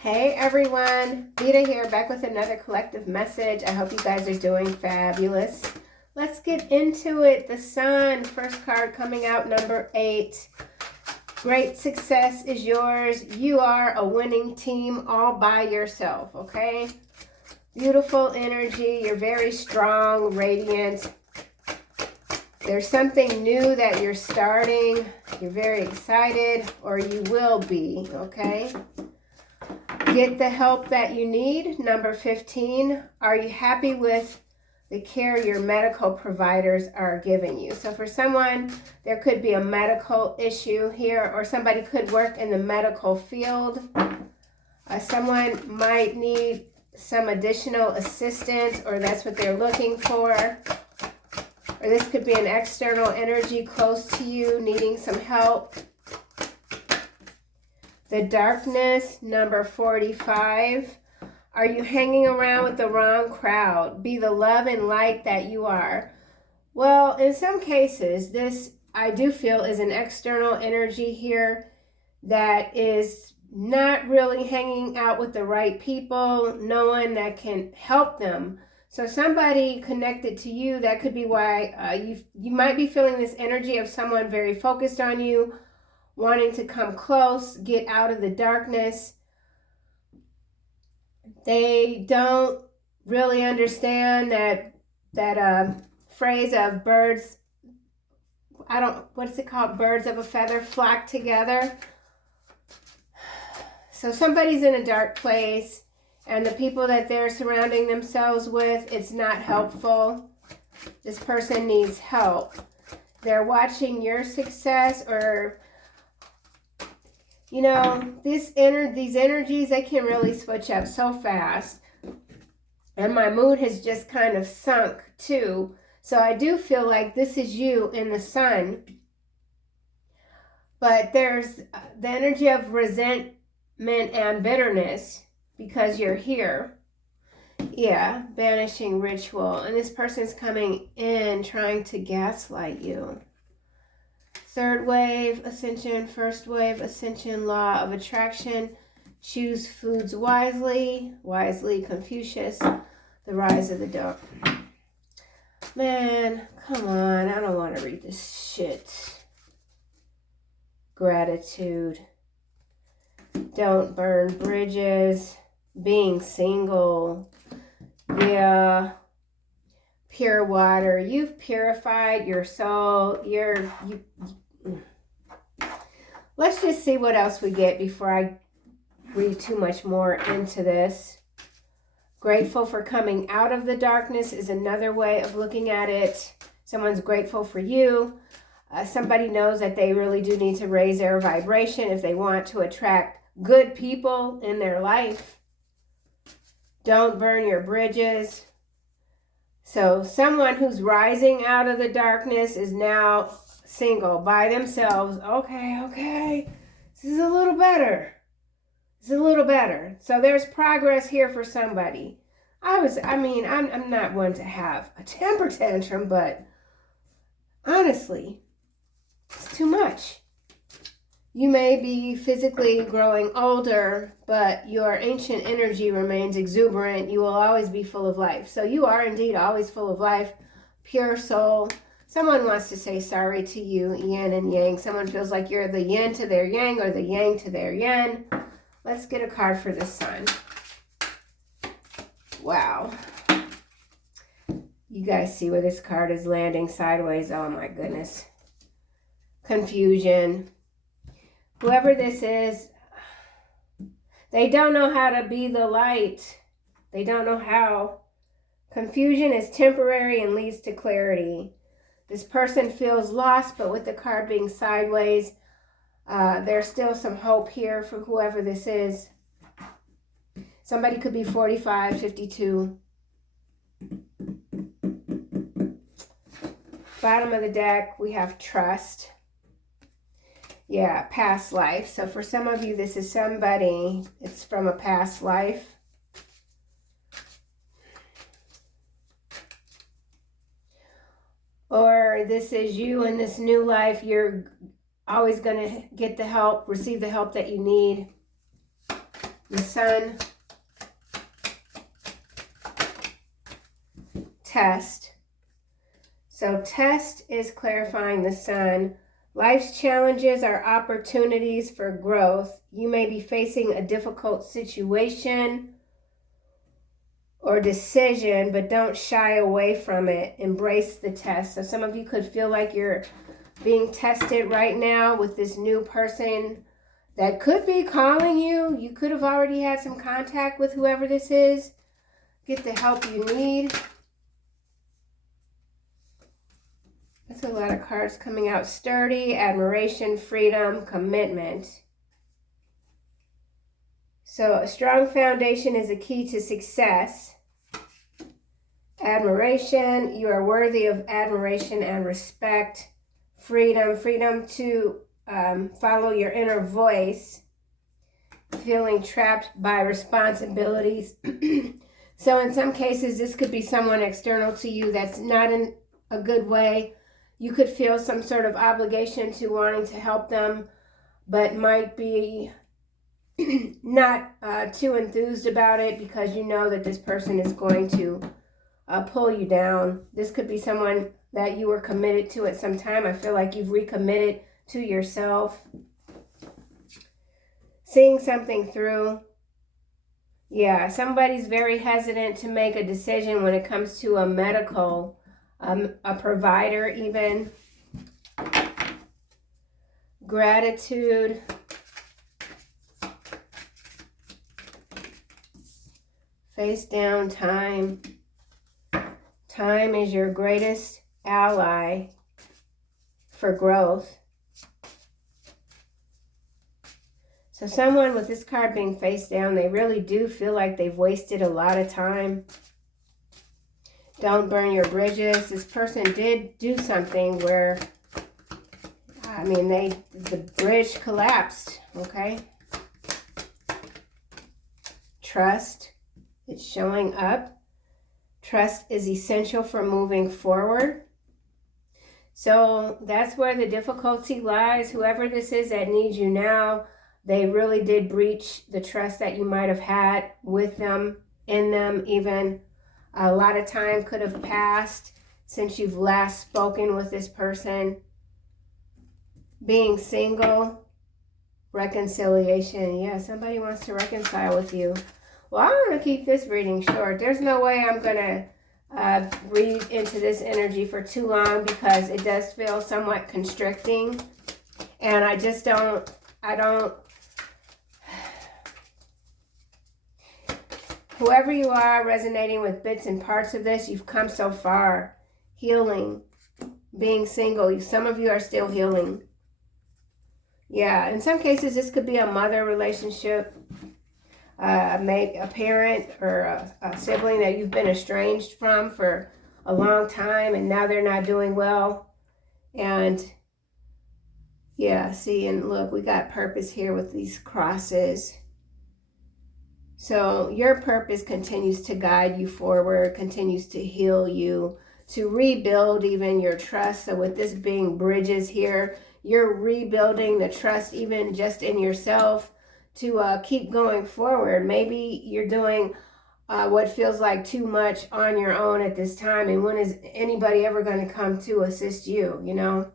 Hey everyone, Veda here, back with another collective message. I hope you guys are doing fabulous. Let's get into it. The Sun, first card coming out, number 8. Great success is yours. You are a winning team all by yourself, okay? Beautiful energy. You're very strong, radiant. There's something new that you're starting. You're very excited, or you will be, okay? Get the help that you need. Number 15, are you happy with the care your medical providers are giving you? So for someone, there could be a medical issue here, or somebody could work in the medical field. Someone might need some additional assistance, or that's what they're looking for. Or this could be an external energy close to you needing some help. The Darkness, number 45. Are you hanging around with the wrong crowd? Be the love and light that you are. Well, in some cases, this I do feel is an external energy here that is not really hanging out with the right people, no one that can help them. So somebody connected to you, that could be why you might be feeling this energy of someone very focused on you, wanting to come close, get out of the darkness. They don't really understand that phrase of birds, what is it called? Birds of a feather flock together. So somebody's in a dark place, and the people that they're surrounding themselves with, it's not helpful. This person needs help. They're watching your success, or you know, these energies, they can really switch up so fast. And my mood has just kind of sunk too. So I do feel like this is you in the Sun. But there's the energy of resentment and bitterness because you're here. Yeah, banishing ritual. And this person's coming in trying to gaslight you. Third wave ascension, first wave ascension, law of attraction. Choose foods wisely. Wisely, Confucius. The rise of the dog. Man, come on. I don't want to read this shit. Gratitude. Don't burn bridges. Being single. Yeah. Pure water. You've purified your soul. Let's just see what else we get before I read too much more into this. Grateful for coming out of the darkness is another way of looking at it. Someone's grateful for you. Somebody knows that they really do need to raise their vibration if they want to attract good people in their life. Don't burn your bridges. So someone who's rising out of the darkness is now single by themselves. Okay. This is a little better. So there's progress here for somebody. I'm not one to have a temper tantrum, but honestly, it's too much. You may be physically growing older, but your ancient energy remains exuberant. You will always be full of life. So you are indeed always full of life, pure soul. Someone wants to say sorry to you, yin and yang. Someone feels like you're the yin to their yang or the yang to their yin. Let's get a card for the Sun. Wow. You guys see where this card is landing sideways? Oh my goodness. Confusion. Whoever this is, they don't know how to be the light. They don't know how. Confusion is temporary and leads to clarity. This person feels lost, but with the card being sideways, there's still some hope here for whoever this is. Somebody could be 45, 52. Bottom of the deck, we have trust. Yeah, past life. So for some of you, this is somebody, it's from a past life. Or this is you in this new life. You're always going to get the help, receive the help that you need. the Sun, test. So test is clarifying the Sun. Life's challenges are opportunities for growth. You may be facing a difficult situation or decision, but don't shy away from it. Embrace the test. So some of you could feel like you're being tested right now with this new person that could be calling you. You could have already had some contact with whoever this is. Get the help you need. That's a lot of cards coming out. Sturdy, admiration, freedom, commitment. So a strong foundation is a key to success. Admiration, you are worthy of admiration and respect. Freedom, freedom to follow your inner voice. Feeling trapped by responsibilities. So in some cases, this could be someone external to you that's not in a good way. You could feel some sort of obligation to wanting to help them, but might be not too enthused about it because you know that this person is going to pull you down. This could be someone that you were committed to at some time. I feel like you've recommitted to yourself. Seeing something through. Yeah, somebody's very hesitant to make a decision when it comes to a medical a provider even. Gratitude. Face down, time. Time is your greatest ally for growth. So someone with this card being face down, they really do feel like they've wasted a lot of time. Don't burn your bridges. This person did do something where, I mean, the bridge collapsed, okay? Trust, it's showing up. Trust is essential for moving forward. So that's where the difficulty lies. Whoever this is that needs you now, they really did breach the trust that you might have had with them, in them even. A lot of time could have passed since you've last spoken with this person. Being single, reconciliation. Yeah, somebody wants to reconcile with you. Well, I'm going to keep this reading short. There's no way I'm going to read into this energy for too long because it does feel somewhat constricting. And I don't whoever you are resonating with bits and parts of this, you've come so far. Healing, being single. Some of you are still healing. Yeah, in some cases, this could be a mother relationship, a parent or a sibling that you've been estranged from for a long time, and now they're not doing well. And yeah, see, and look, we got purpose here with these crosses. So your purpose continues to guide you forward, continues to heal you, to rebuild even your trust. So with this being bridges here, you're rebuilding the trust even just in yourself to keep going forward. Maybe you're doing what feels like too much on your own at this time. And when is anybody ever going to come to assist you, you know?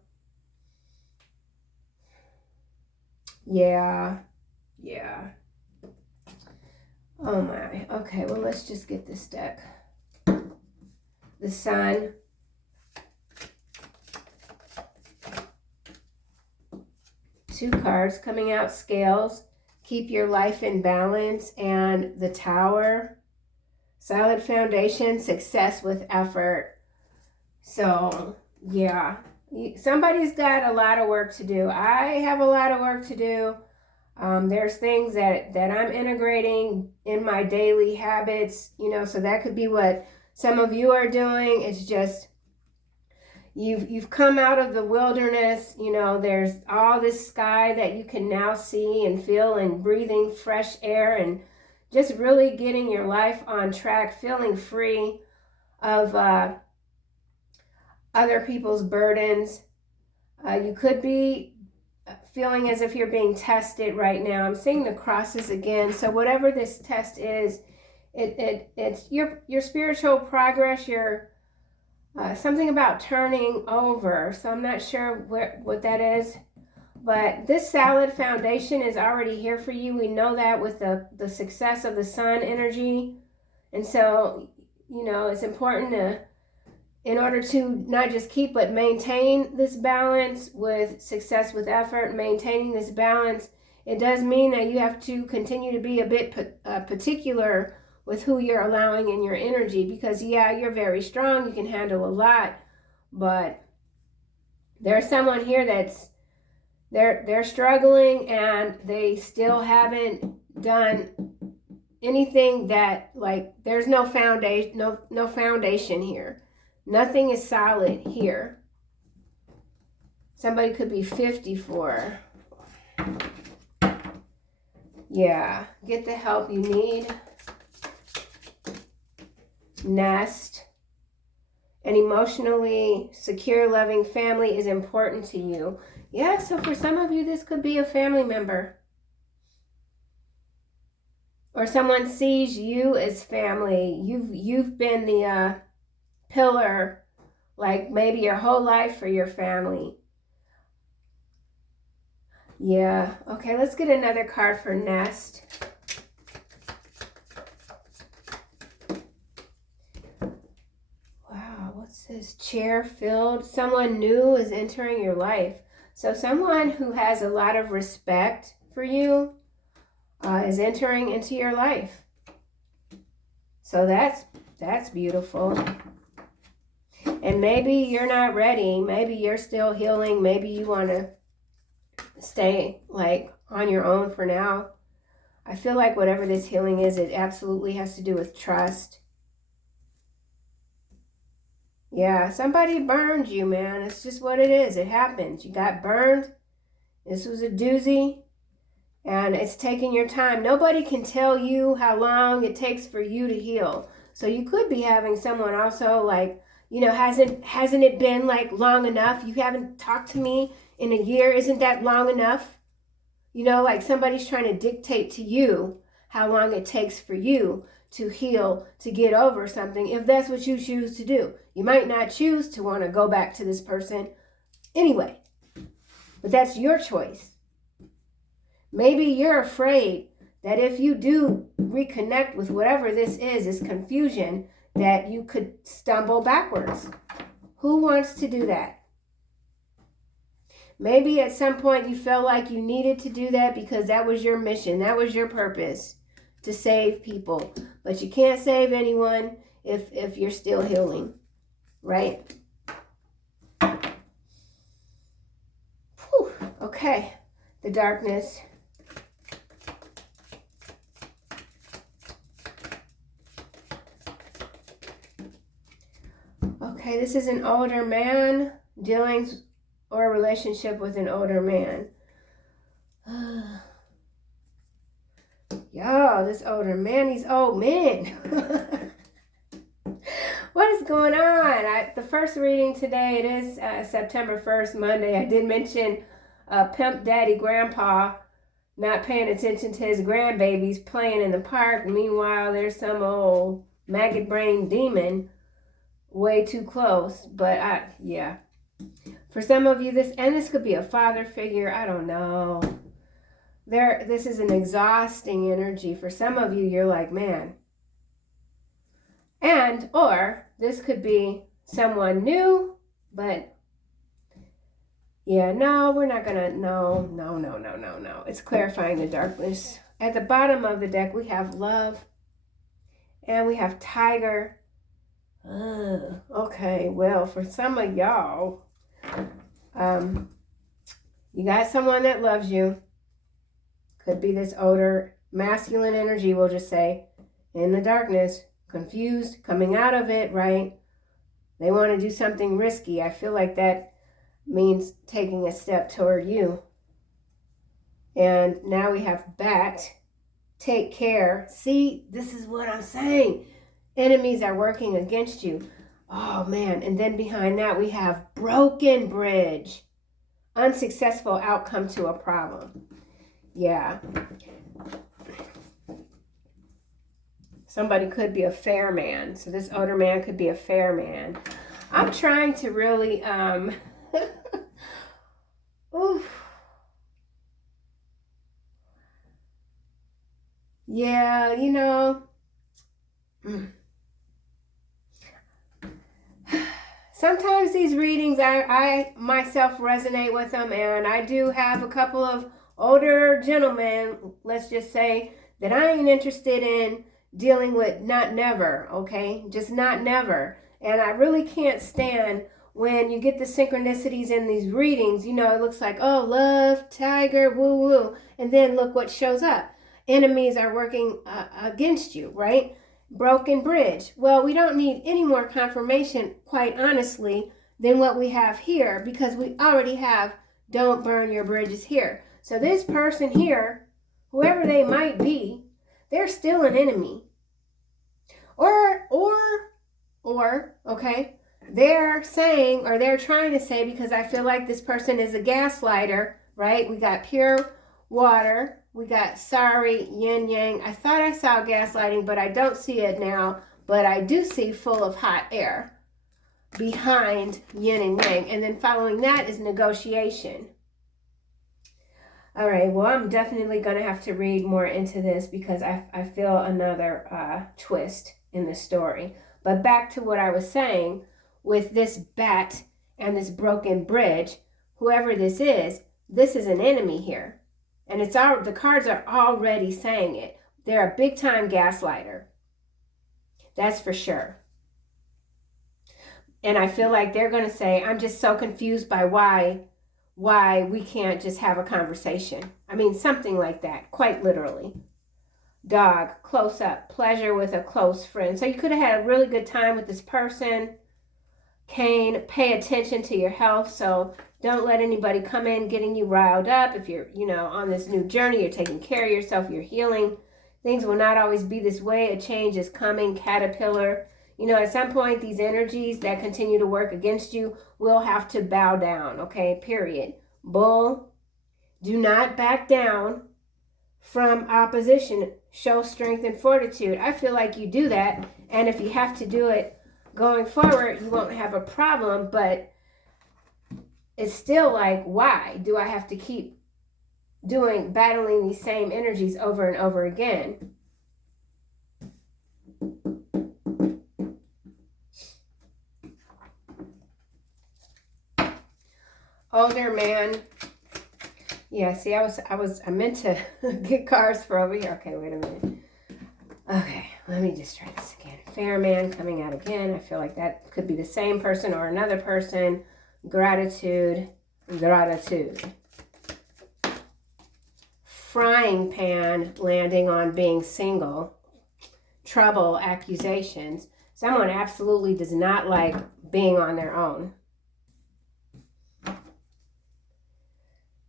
Yeah. Oh my. Okay, well, let's just get this deck. The Sun. Two cards coming out. Scales. Keep your life in balance. And the Tower. Solid foundation. Success with effort. So, yeah. Somebody's got a lot of work to do. I have a lot of work to do. There's things that I'm integrating in my daily habits, you know, so that could be what some of you are doing. It's just you've come out of the wilderness, you know, there's all this sky that you can now see and feel, and breathing fresh air and just really getting your life on track, feeling free of other people's burdens. You could be feeling as if you're being tested right now. I'm seeing the crosses again. So whatever this test is, it's your spiritual progress, your something about turning over. So I'm not sure what that is. But this solid foundation is already here for you. We know that with the success of the sun energy. And so, you know, it's important to, in order to not just keep but maintain this balance with success with effort, maintaining this balance, it does mean that you have to continue to be a bit particular with who you're allowing in your energy, because yeah, you're very strong, you can handle a lot, but there's someone here that's they're struggling and they still haven't done anything that, like, there's no foundation, no foundation here. Nothing is solid here. Somebody could be 54. Yeah, get the help you need. Nest. An emotionally secure, loving family is important to you. Yeah, so for some of you, this could be a family member. Or someone sees you as family. You've been the pillar, like maybe your whole life for your family. Yeah, okay, let's get another card for Nest. Wow, what's this? Chair filled. Someone new is entering your life. So someone who has a lot of respect for you is entering into your life. So that's beautiful. And maybe you're not ready. Maybe you're still healing. Maybe you want to stay like on your own for now. I feel like whatever this healing is, it absolutely has to do with trust. Yeah, somebody burned you, man. It's just what it is. It happens. You got burned. This was a doozy. And it's taking your time. Nobody can tell you how long it takes for you to heal. So you could be having someone also, like, you know, hasn't it been like long enough? You haven't talked to me in a year. Isn't that long enough? You know, like somebody's trying to dictate to you how long it takes for you to heal, to get over something, if that's what you choose to do. You might not choose to want to go back to this person anyway, but that's your choice. Maybe you're afraid that if you do reconnect with whatever this is confusion, that you could stumble backwards. Who wants to do that? Maybe at some point you felt like you needed to do that because that was your mission, that was your purpose, to save people. But you can't save anyone if you're still healing, right? Whew. Okay, the darkness. Okay, this is an older man, dealings or a relationship with an older man. Yo, this older man, these old men. What is going on? The first reading today, it is September 1st, Monday. I did mention Pimp Daddy Grandpa not paying attention to his grandbabies playing in the park. Meanwhile, there's some old maggot brain demon way too close. But yeah. For some of you, this could be a father figure. I don't know. This is an exhausting energy. For some of you, you're like, man. Or this could be someone new, but yeah, no, we're not gonna, no. It's clarifying the darkness. At the bottom of the deck, we have love and we have tiger. Okay, well, for some of y'all, you got someone that loves you. Could be this older masculine energy, we'll just say, in the darkness, confused, coming out of it, right? They want to do something risky. I feel like that means taking a step toward you. And now we have bat, take care. See, this is what I'm saying. Enemies are working against you. Oh, man. And then behind that, we have broken bridge. unsuccessful outcome to a problem. Yeah. Somebody could be a fair man. So this older man could be a fair man. I'm trying to really, oof. Yeah, you know, sometimes these readings, I myself resonate with them, and I do have a couple of older gentlemen, let's just say, that I ain't interested in dealing with, not never, okay? Just not never. And I really can't stand when you get the synchronicities in these readings. You know, it looks like, oh, love, tiger, woo woo. And then look what shows up. Enemies are working against you, right? Broken bridge. Well, we don't need any more confirmation, quite honestly, than what we have here, because we already have don't burn your bridges here. So this person here, whoever they might be, they're still an enemy. Or, okay, they're saying, or they're trying to say, because I feel like this person is a gaslighter, right? We got pure water. We got sorry, yin yang. I thought I saw gaslighting, but I don't see it now. But I do see full of hot air behind yin and yang. And then following that is negotiation. All right, well, I'm definitely going to have to read more into this because I feel another twist in the story. But back to what I was saying with this bat and this broken bridge, whoever this is an enemy here. And the cards are already saying it. They're a big time gaslighter. That's for sure. And I feel like they're going to say, I'm just so confused by why we can't just have a conversation. I mean, something like that, quite literally. Dog, close up, pleasure with a close friend. So you could have had a really good time with this person. Cane, pay attention to your health. So don't let anybody come in getting you riled up. If you're, on this new journey, you're taking care of yourself, you're healing. Things will not always be this way. A change is coming, caterpillar. At some point, these energies that continue to work against you will have to bow down, okay? Period. Bull, do not back down from opposition. Show strength and fortitude. I feel like you do that, and if you have to do it going forward, you won't have a problem, but it's still like, why do I have to keep battling these same energies over and over again? Older man. Yeah, see, I meant to get cards for over here. Okay, wait a minute. Okay, let me just try this again. Fair man coming out again. I feel like that could be the same person or another person. Gratitude. Frying pan landing on being single. Trouble, accusations. Someone absolutely does not like being on their own.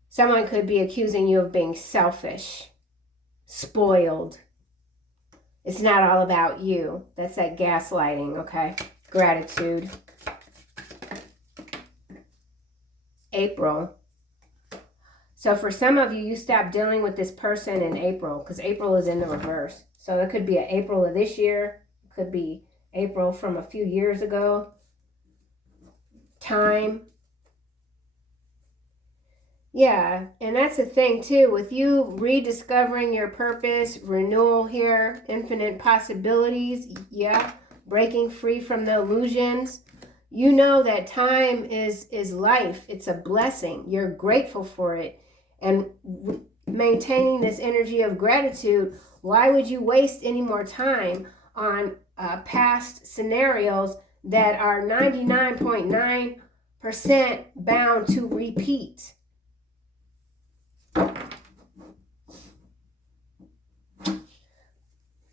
Someone could be accusing you of being selfish, spoiled. It's not all about you. That's that gaslighting, okay? Gratitude. April. So for some of you, you stop dealing with this person in April because April is in the reverse. So it could be an April of this year. It could be April from a few years ago. Time. Yeah, and that's the thing too, with you rediscovering your purpose, renewal here, infinite possibilities, yeah, breaking free from the illusions. You know that time is life. It's a blessing. You're grateful for it. And maintaining this energy of gratitude, why would you waste any more time on past scenarios that are 99.9% bound to repeat?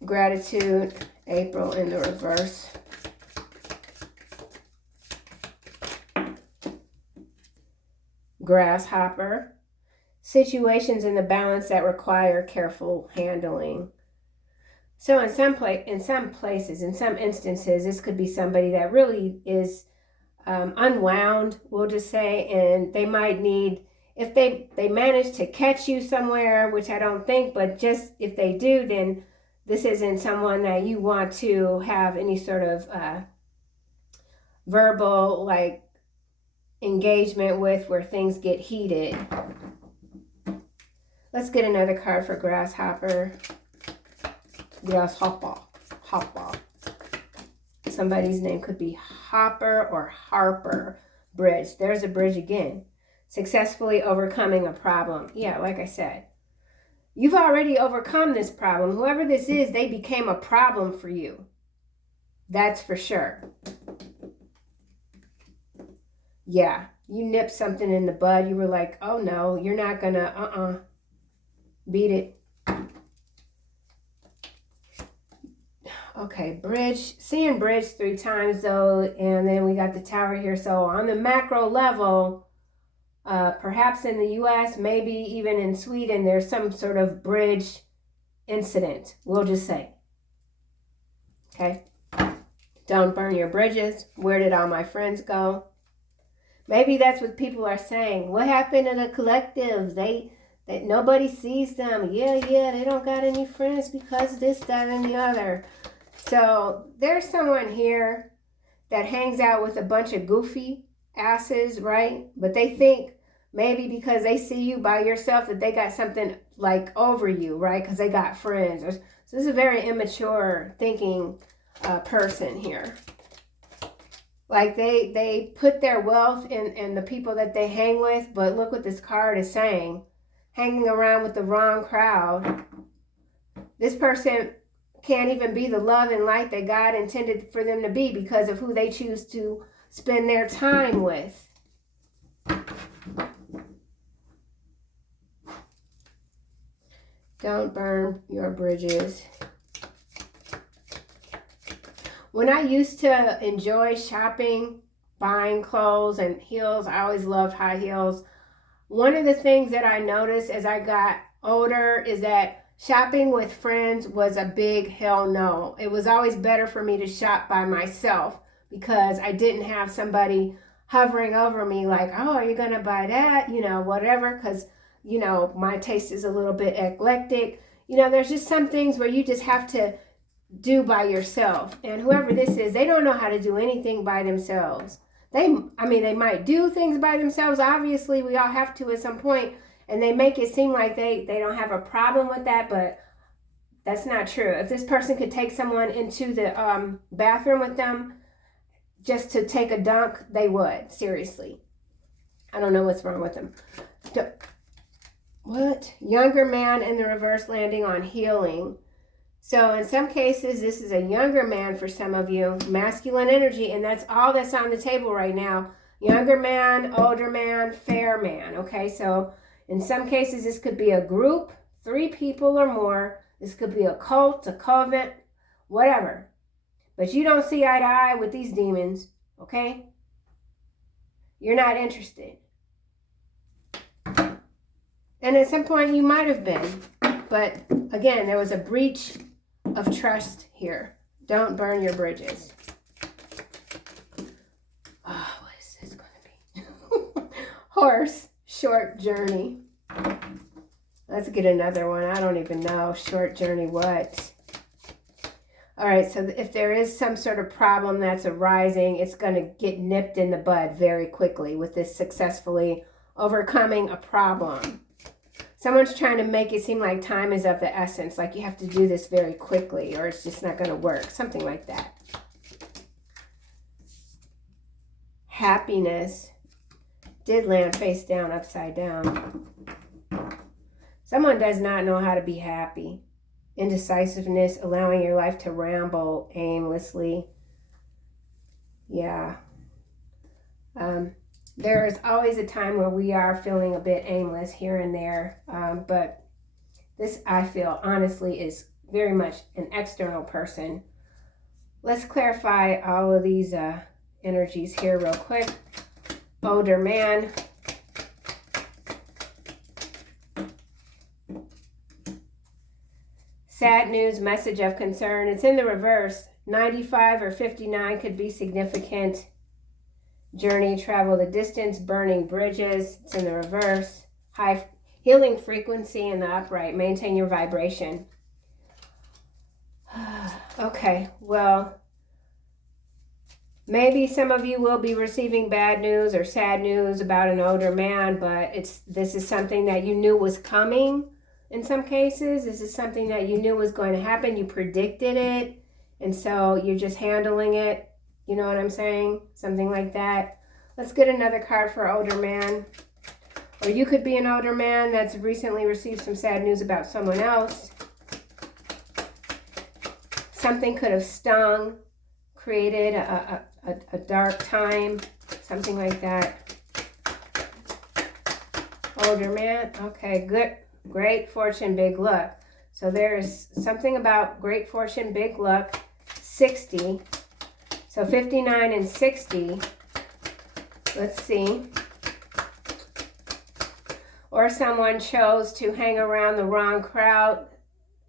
Gratitude, April in the reverse. Grasshopper. Situations in the balance that require careful handling. So in some places, in some instances, this could be somebody that really is unwound, we'll just say, and they might need, if they manage to catch you somewhere, which I don't think, but just if they do, then this isn't someone that you want to have any sort of verbal like engagement with where things get heated. Let's get another card for grasshopper. Grasshopper. Hopper. Somebody's name could be Hopper or Harper. Bridge. There's a bridge again. Successfully overcoming a problem. Yeah, like I said. You've already overcome this problem. Whoever this is, they became a problem for you. That's for sure. Yeah, you nipped something in the bud. You were like, oh no, you're not gonna, beat it. Okay, bridge, seeing bridge 3 times though, and then we got the tower here. So on the macro level, perhaps in the US, maybe even in Sweden, there's some sort of bridge incident, we'll just say. Okay, don't burn your bridges. Where did all my friends go? Maybe that's what people are saying. What happened to the collective? That nobody sees them. Yeah, they don't got any friends because this, that, and the other. So there's someone here that hangs out with a bunch of goofy asses, right? But they think maybe because they see you by yourself that they got something like over you, right? Because they got friends. So this is a very immature thinking person here. Like they put their wealth in the people that they hang with, but look what this card is saying. Hanging around with the wrong crowd. This person can't even be the love and light that God intended for them to be because of who they choose to spend their time with. Don't burn your bridges. When I used to enjoy shopping, buying clothes and heels, I always loved high heels. One of the things that I noticed as I got older is that shopping with friends was a big hell no. It was always better for me to shop by myself because I didn't have somebody hovering over me like, oh, are you going to buy that? You know, whatever, because, you know, my taste is a little bit eclectic. You know, there's just some things where you just have to do by yourself. And whoever this is, they don't know how to do anything by themselves. They might do things by themselves. Obviously, we all have to at some point. And they make it seem like they don't have a problem with that, but that's not true. If this person could take someone into the bathroom with them just to take a dunk, they would. Seriously. I don't know what's wrong with them. What? Younger man in the reverse landing on healing. So in some cases, this is a younger man for some of you. Masculine energy, and that's all that's on the table right now. Younger man, older man, fair man. Okay, so in some cases, this could be a group, 3 people or more. This could be a cult, a covenant, whatever. But you don't see eye to eye with these demons, okay? You're not interested. And at some point, you might have been. But again, there was a breach of trust here. Don't burn your bridges. Oh, what is this going to be? Horse. Short journey. Let's get another one. I don't even know. Short journey what? All right, so if there is some sort of problem that's arising, it's going to get nipped in the bud very quickly with this successfully overcoming a problem. Someone's trying to make it seem like time is of the essence, like you have to do this very quickly or it's just not going to work. Something like that. Happiness. Did land face down, upside down. Someone does not know how to be happy. Indecisiveness, allowing your life to ramble aimlessly. Yeah. There is always a time where we are feeling a bit aimless here and there. But this, I feel, honestly, is very much an external person. Let's clarify all of these energies here real quick. Older man. Sad news, message of concern. It's in the reverse. 95 or 59 could be significant. Journey, travel the distance, burning bridges. It's in the reverse. High healing frequency in the upright. Maintain your vibration. Okay, well, maybe some of you will be receiving bad news or sad news about an older man, but this is something that you knew was coming in some cases. This is something that you knew was going to happen. You predicted it, and so you're just handling it. You know what I'm saying? Something like that. Let's get another card for older man. Or you could be an older man that's recently received some sad news about someone else. Something could have stung, created a dark time, something like that. Older man, okay, good, great fortune, big luck. So there's something about great fortune, big luck, 60. So 59 and 60, let's see. Or someone chose to hang around the wrong crowd,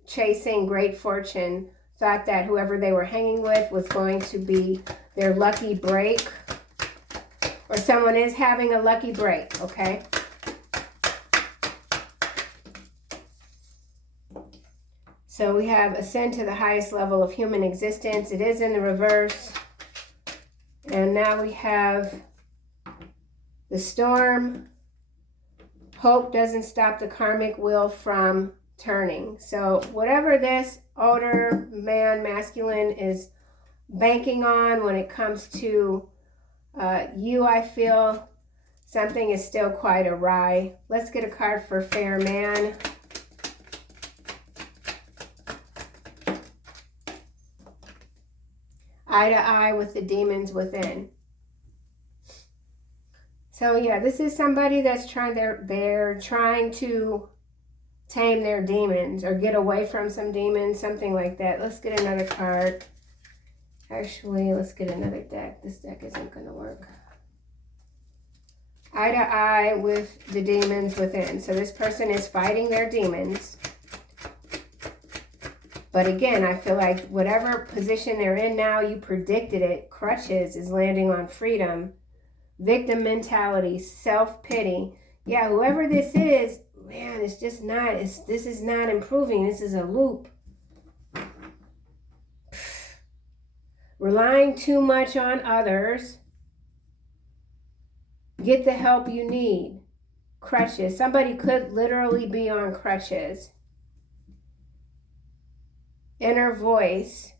chasing great fortune, thought that whoever they were hanging with was going to be their lucky break. Or someone is having a lucky break, okay? So we have ascend to the highest level of human existence. It is in the reverse. And now we have the storm. Hope doesn't stop the karmic wheel from turning. So whatever this older man, masculine, is banking on when it comes to you, I feel something is still quite awry. Let's get a card for fair man. Eye to eye with the demons within. So yeah, this is somebody that's they're trying to tame their demons or get away from some demons, something like that. Let's get another card. Actually, let's get another deck. This deck isn't going to work. Eye to eye with the demons within. So this person is fighting their demons. But again, I feel like whatever position they're in now, you predicted it. Crutches is landing on freedom. Victim mentality, self-pity. Yeah, whoever this is, man, it's just not, this is not improving. This is a loop. Relying too much on others. Get the help you need. Crutches. Somebody could literally be on crutches. Inner voice.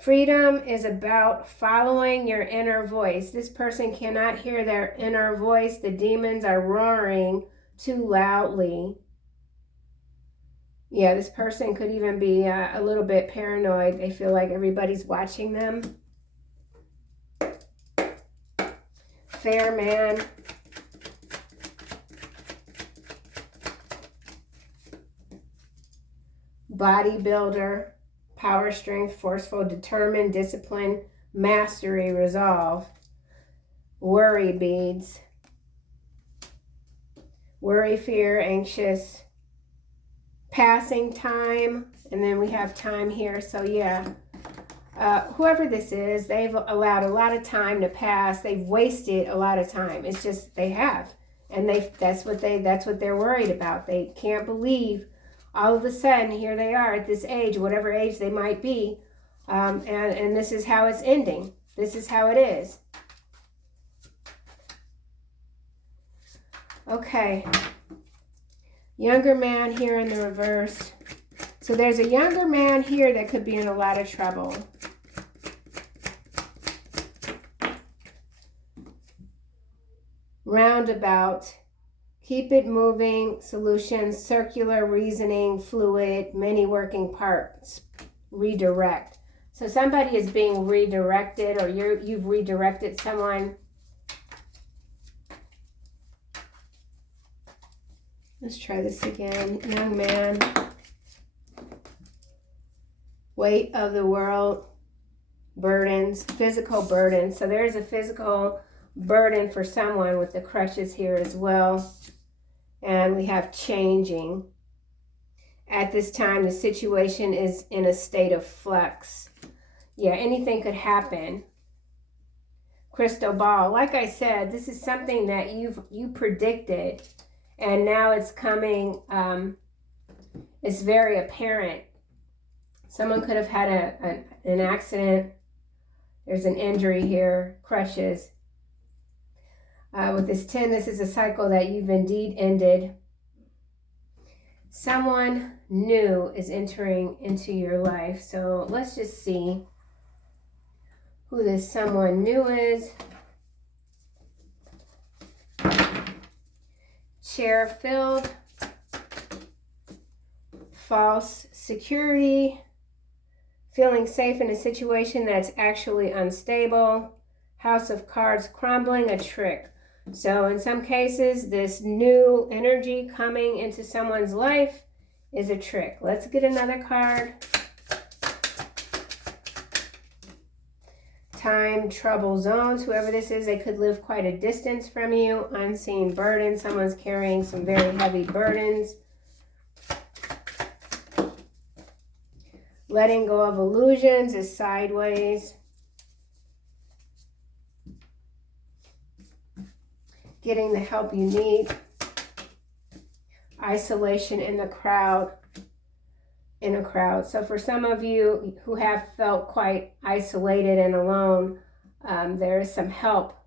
Freedom is about following your inner voice. This person cannot hear their inner voice. The demons are roaring too loudly. Yeah, this person could even be a little bit paranoid. They feel like everybody's watching them. Fair man. Bodybuilder. Power, strength, forceful, determined, discipline, mastery, resolve. Worry beads. Worry, fear, anxious. Passing time. And then we have time here. So yeah, whoever this is, they've allowed a lot of time to pass. They've wasted a lot of time. It's just they have. And that's what they're worried about. They can't believe all of a sudden, here they are at this age, whatever age they might be, and this is how it's ending. This is how it is. Okay. Younger man here in the reverse. So there's a younger man here that could be in a lot of trouble. Roundabout. Keep it moving, solutions, circular reasoning, fluid, many working parts, redirect. So somebody is being redirected, or you've redirected someone. Let's try this again. Young man. Weight of the world, burdens, physical burdens. So there's a physical burden for someone with the crutches here as well. And we have changing. At this time, the situation is in a state of flux. Yeah, anything could happen. crystal ball. Like I said, this is something that you predicted, and now it's coming. It's very apparent. Someone could have had an accident. There's an injury here, crutches. With this 10, this is a cycle that you've indeed ended. Someone new is entering into your life. So let's just see who this someone new is. Chair filled. False security. Feeling safe in a situation that's actually unstable. House of cards crumbling, a trick. So in some cases, this new energy coming into someone's life is a trick. Let's get another card. Time, trouble zones. Whoever this is, they could live quite a distance from you. Unseen burden. Someone's carrying some very heavy burdens. Letting go of illusions is sideways. Getting the help you need. Isolation in the crowd. In a crowd. So for some of you who have felt quite isolated and alone, there is some help.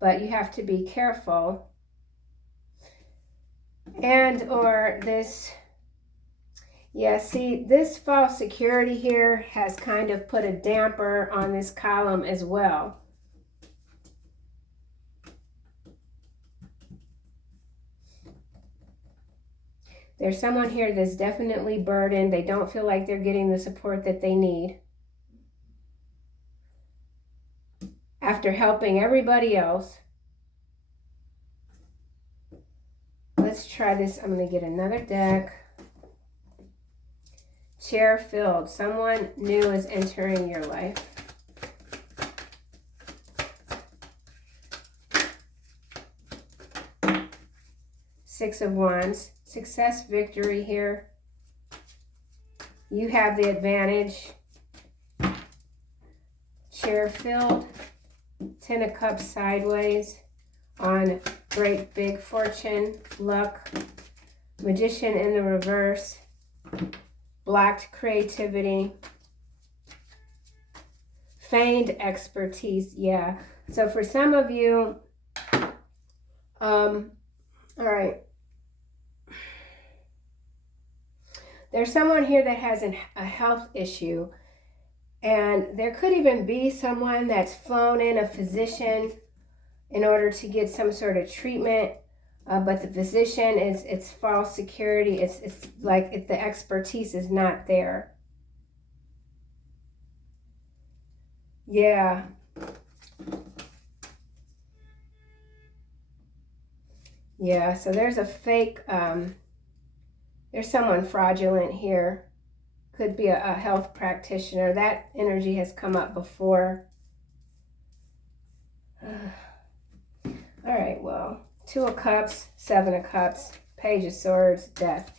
But you have to be careful. And or this, yeah, see, this false security here has kind of put a damper on this column as well. There's someone here that's definitely burdened. They don't feel like they're getting the support that they need. After helping everybody else. Let's try this. I'm going to get another deck. Chair filled. Someone new is entering your life. Six of Wands. Success, victory here. You have the advantage. Chair filled. 10 of Cups sideways on great big fortune, luck. Magician in the reverse. Blocked creativity. Feigned expertise. Yeah. So for some of you, all right. There's someone here that has a health issue, and there could even be someone that's flown in a physician in order to get some sort of treatment, but the physician it's false security. It's like the expertise is not there. Yeah. Yeah, so there's a fake, there's someone fraudulent here. Could be a health practitioner. That energy has come up before. All right, well, 2 of Cups, 7 of Cups, Page of Swords, Death.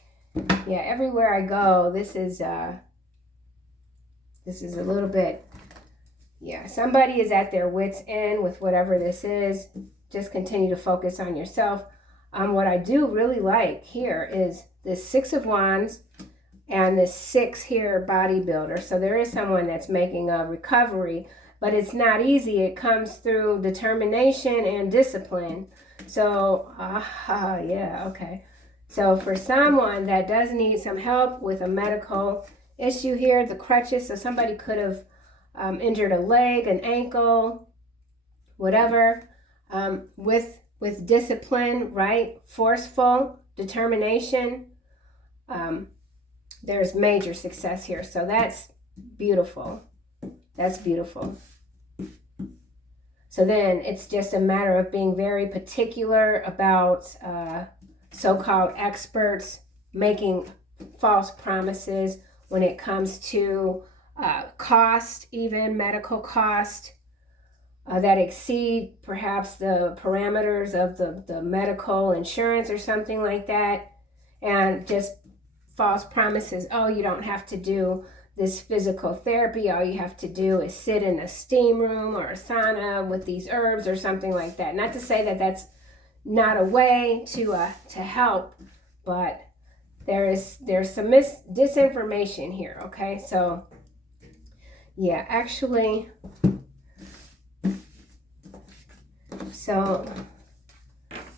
Yeah, everywhere I go, this is a little bit, yeah, somebody is at their wits' end with whatever this is. Just continue to focus on yourself. What I do really like here is this 6 of Wands and this 6 here, bodybuilder. So there is someone that's making a recovery, but it's not easy. It comes through determination and discipline. So, yeah, okay. So for someone that does need some help with a medical issue here, the crutches, so somebody could have injured a leg, an ankle, whatever, with discipline, right? Forceful determination. There's major success here. So that's beautiful. That's beautiful. So then it's just a matter of being very particular about so-called experts making false promises when it comes to cost, even medical cost, that exceed perhaps the parameters of the medical insurance or something like that, and just false promises. Oh, you don't have to do this physical therapy. All you have to do is sit in a steam room or a sauna with these herbs or something like that. Not to say that that's not a way to help, but there's some disinformation here. Okay, so yeah, actually, so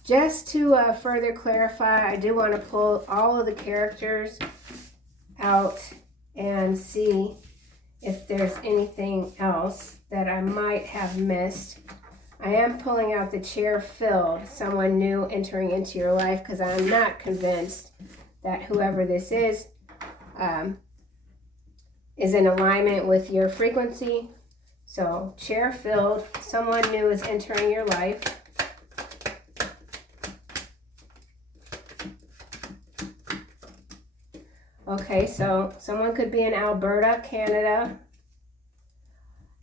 just to further clarify, I do want to pull all of the characters out and see if there's anything else that I might have missed. I am pulling out the chair filled, someone new entering into your life, because I'm not convinced that whoever this is in alignment with your frequency. So chair filled, someone new is entering your life. Okay, so someone could be in Alberta, Canada.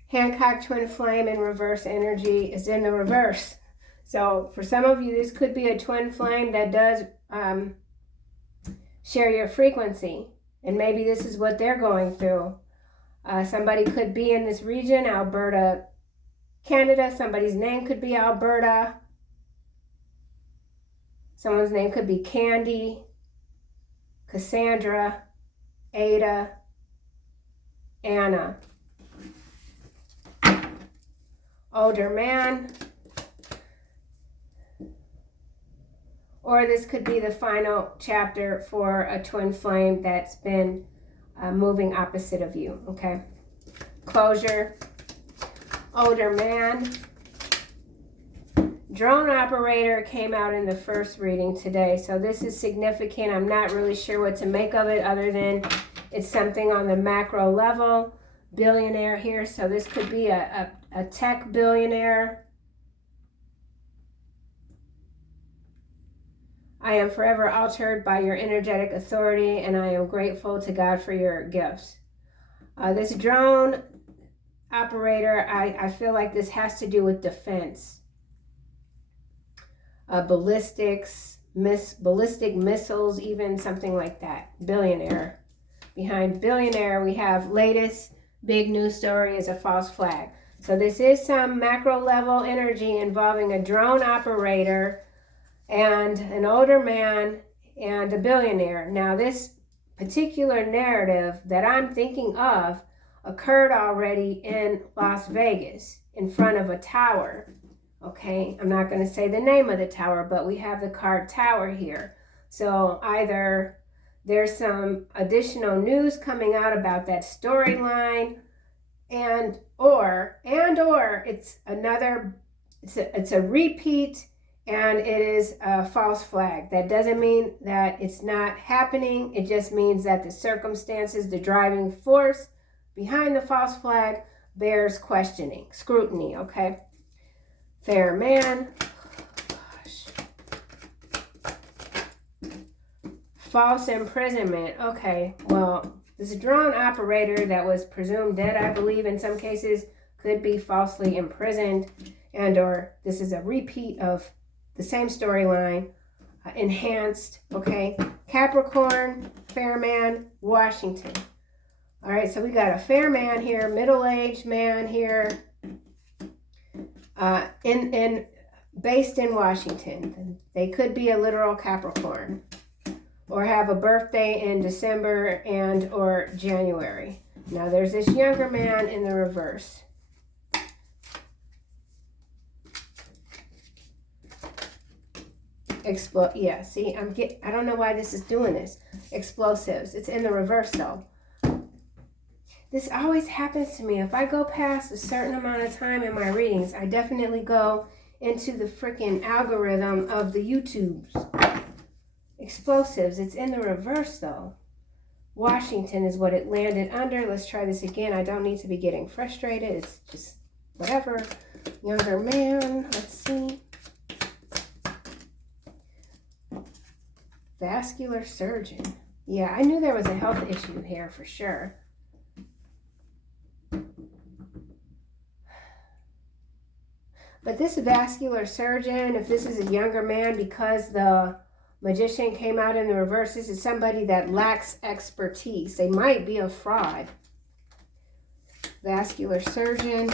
Hancock twin flame in reverse energy is in the reverse. So for some of you, this could be a twin flame that does share your frequency. And maybe this is what they're going through. Somebody could be in this region, Alberta, Canada. Somebody's name could be Alberta. Someone's name could be Candy, Cassandra, Ada, Anna. Older man. Or this could be the final chapter for a twin flame that's been moving opposite of you, okay? Closure. Older man. Drone operator came out in the first reading today, so this is significant. I'm not really sure what to make of it other than it's something on the macro level. Billionaire here, so this could be a tech billionaire. I am forever altered by your energetic authority, and I am grateful to God for your gifts. This drone operator, I feel like this has to do with defense. Ballistics, ballistic missiles, even something like that. Billionaire. Behind billionaire, we have latest big news story is a false flag. So this is some macro level energy involving a drone operator and an older man and a billionaire. Now this particular narrative that I'm thinking of occurred already in Las Vegas in front of a tower. Okay, I'm not going to say the name of the tower, but we have the card tower here. So either there's some additional news coming out about that storyline, and or it's a repeat, and it is a false flag. That doesn't mean that it's not happening. It just means that the circumstances, the driving force behind the false flag bears questioning, scrutiny, okay? Fair man. False imprisonment. Okay, well, this drone operator that was presumed dead, I believe in some cases, could be falsely imprisoned, and or this is a repeat of the same storyline, enhanced, okay? Capricorn, fair man, Washington. All right, so we got a fair man here, middle-aged man here, based in Washington. They could be a literal Capricorn or have a birthday in December and or January. Now there's this younger man in the reverse. Yeah, see, I don't know why this is doing this. Explosives. It's in the reverse though. This always happens to me. If I go past a certain amount of time in my readings, I definitely go into the freaking algorithm of the YouTubes. Explosives. It's in the reverse though. Washington is what it landed under. Let's try this again. I don't need to be getting frustrated. It's just whatever. Younger man. Let's see. Vascular surgeon. Yeah, I knew there was a health issue here for sure. But this vascular surgeon, if this is a younger man, because the magician came out in the reverse, this is somebody that lacks expertise. They might be a fraud. vascular surgeon.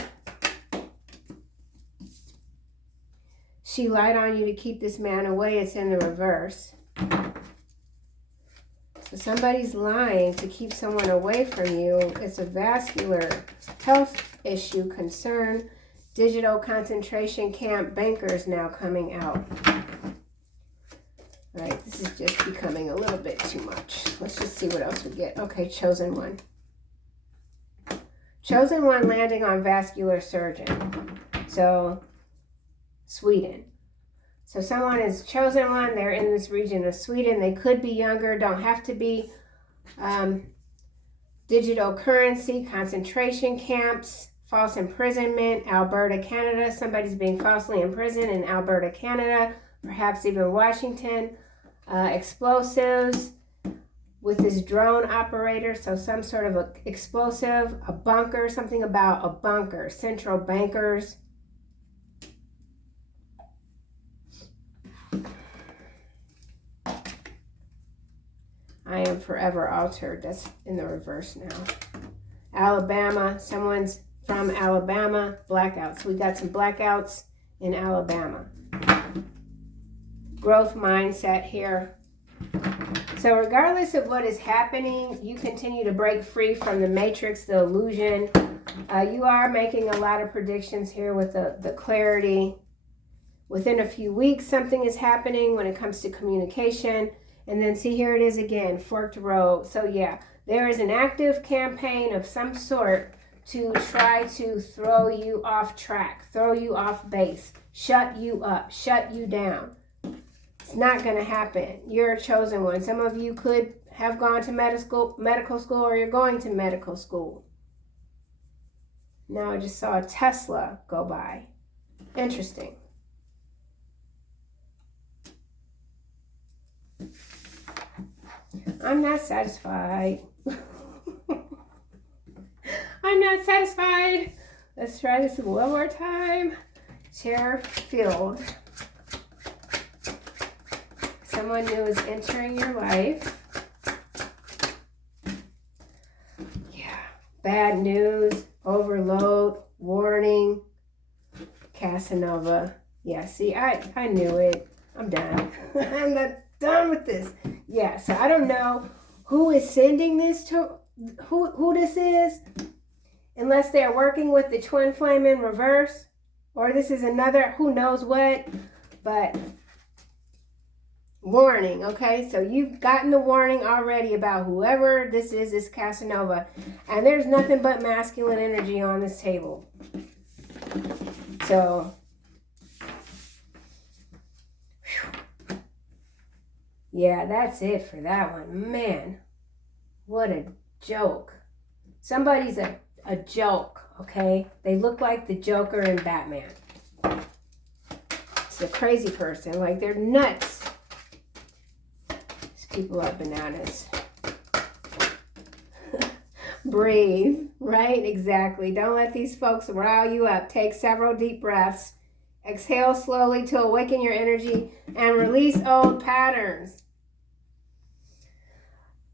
She lied on you to keep this man away. It's in the reverse. So somebody's lying to keep someone away from you. It's a vascular health issue, concern. Digital concentration camp, bankers now coming out. All right, this is just becoming a little bit too much. Let's just see what else we get. Okay, chosen one. Chosen one landing on vascular surgeon. So, Sweden. So someone is chosen one. They're in this region of Sweden. They could be younger, don't have to be. Digital currency, concentration camps, false imprisonment, Alberta, Canada. Somebody's being falsely imprisoned in Alberta, Canada, perhaps even Washington. Explosives with this drone operator. So some sort of a explosive, a bunker, something about a bunker, central bankers. I am forever altered. That's in the reverse now. Alabama. Someone's from Alabama. Blackouts. We got some blackouts in Alabama. Growth mindset here. So regardless of what is happening, you continue to break free from the matrix, the illusion. You are making a lot of predictions here with the clarity. Within a few weeks, something is happening when it comes to communication. And then see, here it is again, forked road. So yeah, there is an active campaign of some sort to try to throw you off track, throw you off base, shut you up, shut you down. It's not going to happen. You're a chosen one. Some of you could have gone to medical school, or you're going to medical school. Now I just saw a Tesla go by. Interesting. I'm not satisfied. I'm not satisfied. Let's try this one more time. Chair filled. Someone new is entering your life. Yeah. Bad news, overload, warning, Casanova. Yeah, see, I knew it. I'm done. I'm not done with this. Yeah, so I don't know who is sending this to, who this is, unless they're working with the twin flame in reverse, or this is another who knows what, but warning, okay? So you've gotten the warning already about whoever this is Casanova, and there's nothing but masculine energy on this table. So, yeah, that's it for that one. Man, what a joke. Somebody's a joke, okay? They look like the Joker in Batman. It's a crazy person. Like, they're nuts. These people are bananas. Breathe, right? Exactly. Don't let these folks rile you up. Take several deep breaths. Exhale slowly to awaken your energy and release old patterns.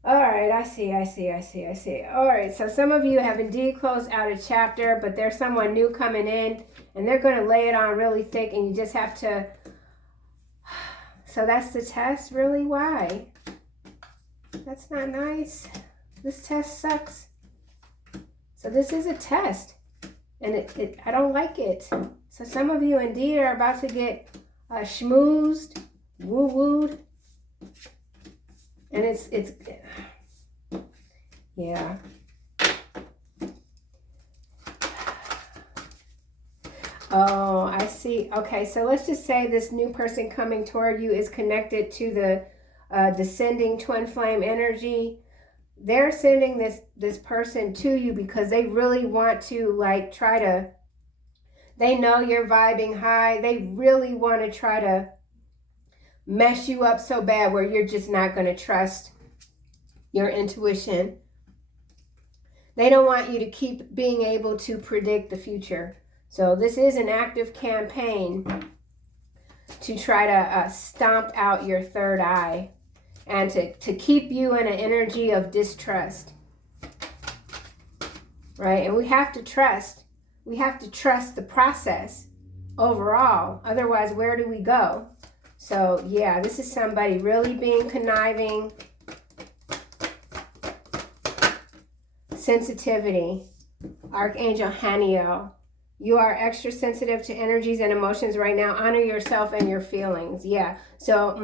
All right, I see. All right, so some of you have indeed closed out a chapter, but there's someone new coming in, and they're going to lay it on really thick, and you just have to... So that's the test? Really? Why? That's not nice. This test sucks. So this is a test, and I don't like it. So some of you indeed are about to get schmoozed, woo-wooed. And it's yeah. Oh, I see. Okay, so let's just say this new person coming toward you is connected to the descending twin flame energy. They're sending this person to you because they really want to, like, try to, they know you're vibing high. They really want to try to mess you up so bad where you're just not going to trust your intuition. They don't want you to keep being able to predict the future. So this is an active campaign to try to stomp out your third eye and to keep you in an energy of distrust. right? And we have to trust. We have to trust the process overall. Otherwise, where do we go? So, yeah, this is somebody really being conniving. Sensitivity. Archangel Haniel. You are extra sensitive to energies and emotions right now. Honor yourself and your feelings. Yeah. So,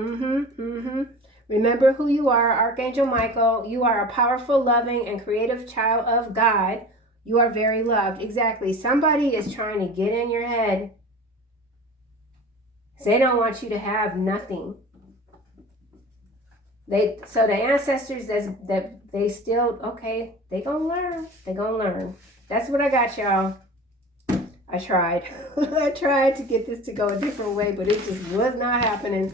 remember who you are, Archangel Michael. You are a powerful, loving, and creative child of God. You are very loved. Exactly. Somebody is trying to get in your head. They don't want you to have nothing. So the ancestors that they still, okay, they gonna learn. They gonna learn. That's what I got, y'all. I tried. I tried to get this to go a different way, but it just was not happening